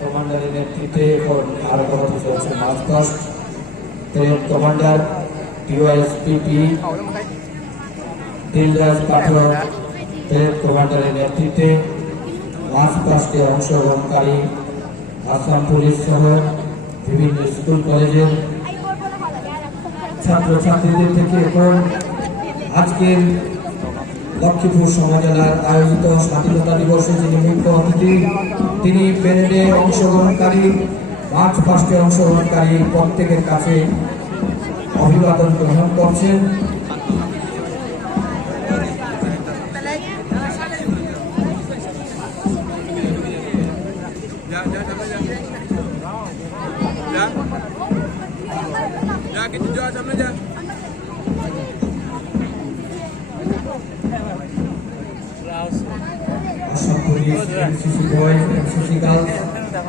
কমান্ডারের নেতৃত্বে আরো হতে চলছে মার্চ পাস্ট। কমান্ডার টিওএসপিপি দিলরাজ পাঠক কমান্ডারের নেতৃত্বে মার্চ পাস্টে অংশগ্রহণকারী আসাম পুলিশ সহ বিভিন্ন স্কুল কলেজের ছাত্রছাত্রীদের থেকে এবং আজকের লক্ষ্মীপুর সমজেলার আয়োজিত স্বাধীনতা দিবসে যিনি মুখ্য অতিথি, তিনি প্যারেডে অংশগ্রহণকারী মার্চ পাস্টে অংশগ্রহণকারী প্রত্যেকের কাছে অভিবাদন গ্রহণ করছেন। Assam police, NCC boys, NCC girls,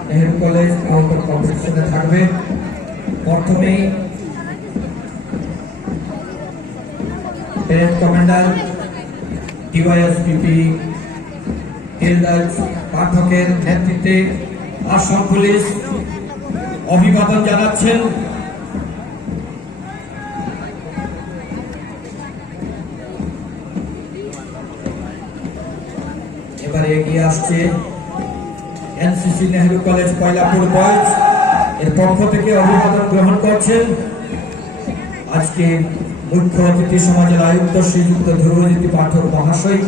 Nehru college counter কম্পিটিশনে থাকবে। প্রথমেই প্যারেড কমান্ডার ডিওয়াইএসপিপি দিলরাজ পাঠকের নেতৃত্বে আসাম পুলিশ অভিবাদন জানাচ্ছেন। এবারে এগিয়ে আসছে এনসিসি নেহেরু কলেজ পয়লাপুর বয়েজ, এর পক্ষ থেকে অভিবাদন গ্রহণ করছেন আজকে মুখ্য অতিথি সমাজের আয়ুক্ত শ্রীযুক্ত ধ্রুবজ্যোতি পাঠক মহাশয়।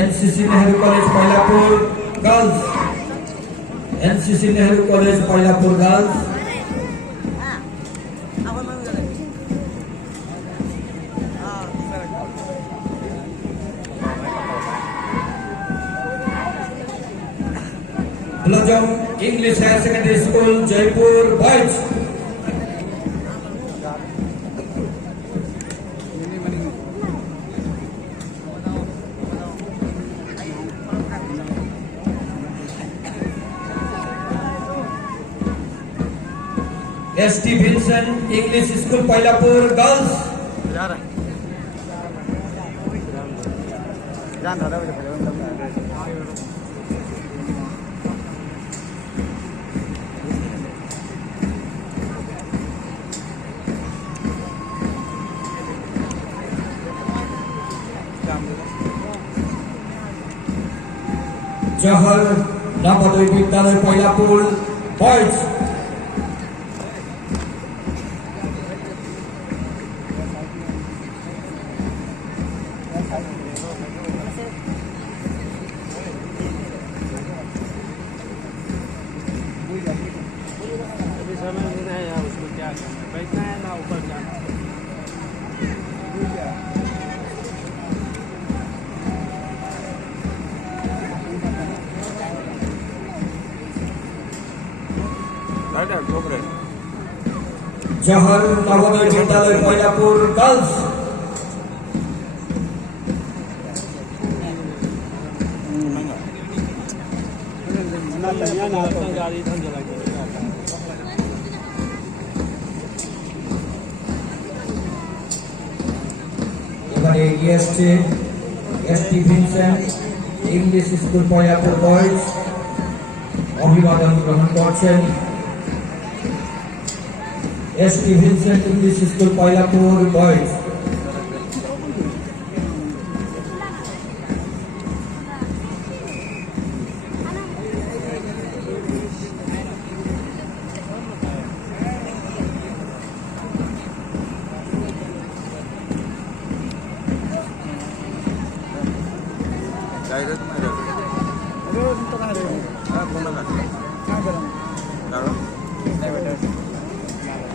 NCC Nehru college Paylapur girls, NCC Nehru college Paylapur girls, blossom English higher secondary school Jaipur boys, ST Vincent English school Paylapur girls, Jawahar Navodaya Vidyalaya Paylapur boys, Jawahar Navodaya Vidyalaya पयलापुर girls, এবারে এগিয়ে আসছে ST Vincent English school Paylapur boys, অভিবাদন গ্রহণ করছেন ST Vincent English school Paylapur boys.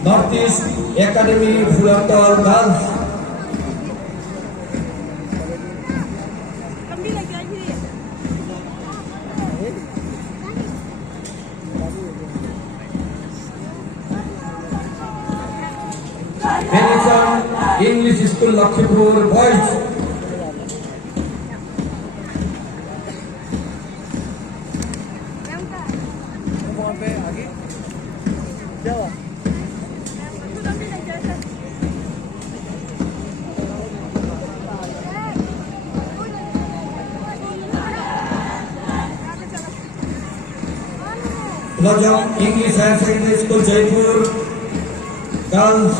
North East academy Phulantar girls, English School Lakshipur boys. Lojong English Higher Secondary School Jaipur girls.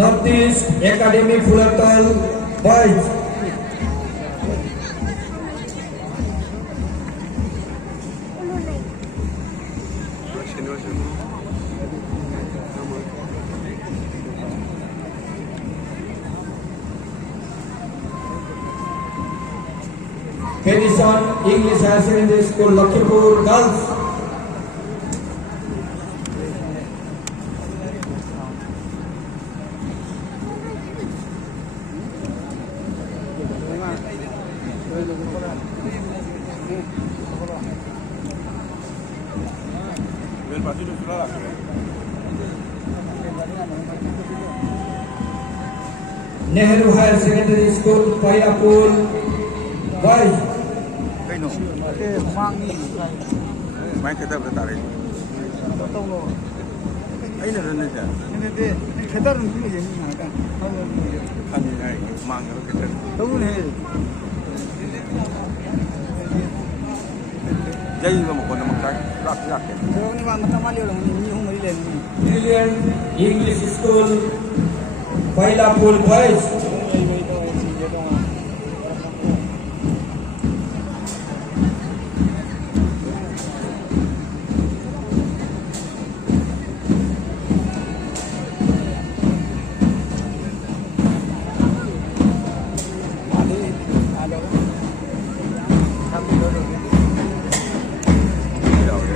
Northeast Academy Phulatal boys. Kenison English Higher Secondary School Lakshipur girls. Nehru Higher Secondary School Pailapur boys. Mai kita bertarik. Ini rendah. Ini kita rendah je ni kan. Kan ni mang kita. Tahu ni. Jadi mau kau nak rak. Tahu ni mang mata mali orang ni hum mari le. Brilliant English School Pailapur boys.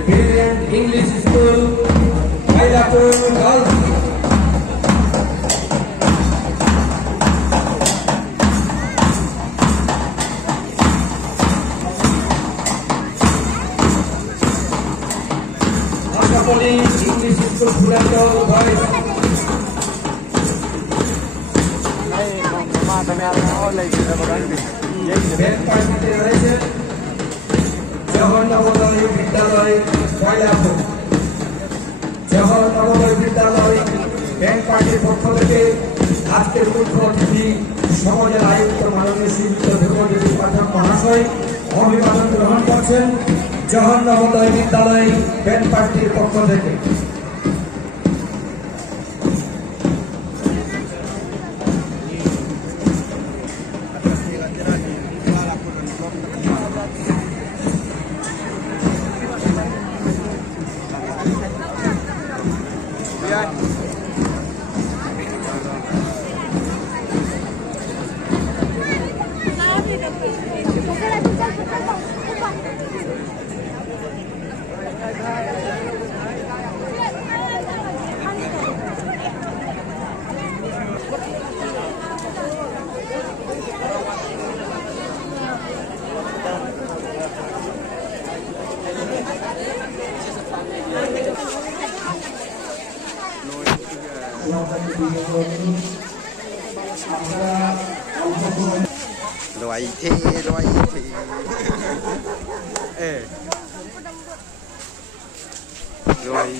Brilliant English School Pailapur girls. English School Phulatal boys. Johor Navodaya Vidyalaya Pailapur. Johor Navodaya Vidyalaya bank পার্টির পক্ষ থেকে আজকের মুখ্য অতিথি সমাজের আয়ুক্ত মাননীয় শ্রীযুক্ত দেবজ্যোতি পাঠক মহাশয় অভিবাদন গ্রহণ করছেন জওহর নবোদয় বিদ্যালয় ব্যাংক পার্টির পক্ষ থেকে। Loại thi ê rồi